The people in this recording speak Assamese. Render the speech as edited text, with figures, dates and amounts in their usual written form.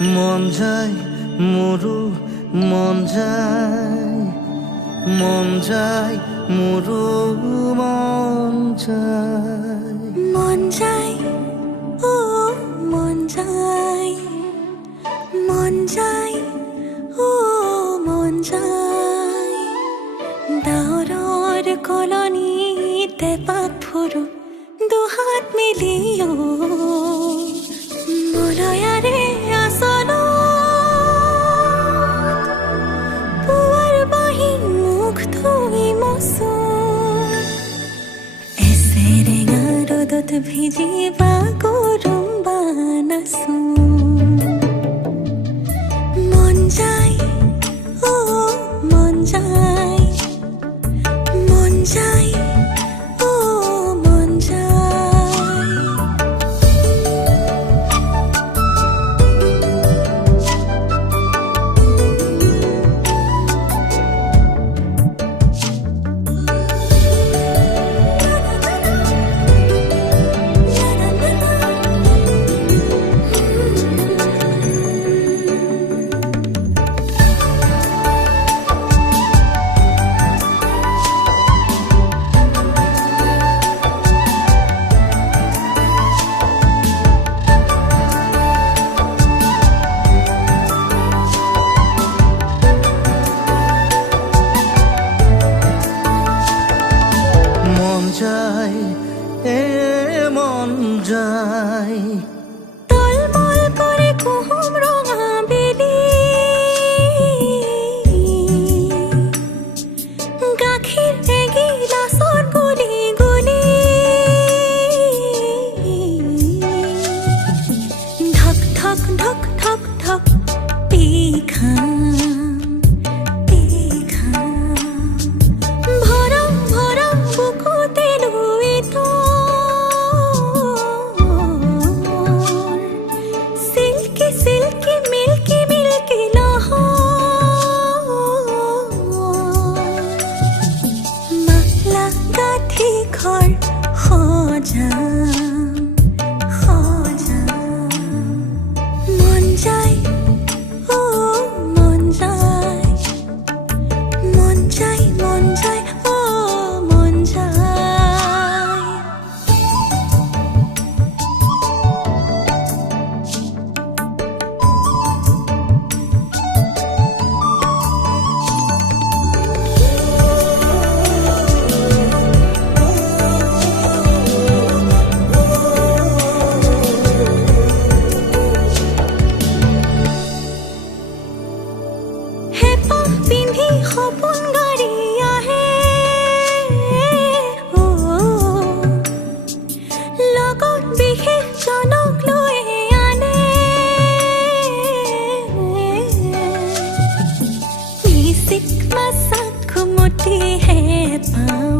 মন যায় মোৰো মন যায় মন যায় মোৰো মন যায় মন যায় ও মন যায় মন যায় ও মন যায় ডাৱৰৰ কলনীতে পাত ফুৰো দুহাত মিলিও মলয়াৰে আচল পুৱাৰ বাহি মুখ ধুই মচো এছেৰেঙা ৰ'দত ভিজিবা গৰুম্বা নাচো মন যায় ও মন যায় মন যায় ও মন যায় মন যায় তলমল কৰে কুহুম ৰঙা বেলি গাখীৰ এগিলাচত গুলি গুলি ধক ধক ধক ধক ধক পিখাম ভৰম ভৰম বুকুতে লৈ সিল্কি মিল্কি মিল্কি মালা গাঁঠি ঘৰ সজাম মন যায় ও মন যায় মন যায় মন যায় ও মন যায় হেঁপাহ পিন্ধি সপোন গাড়ী আহে লগত বিশেষজনক লৈ আনে মিচিক মাছাক ঘুমতিহে পাওঁ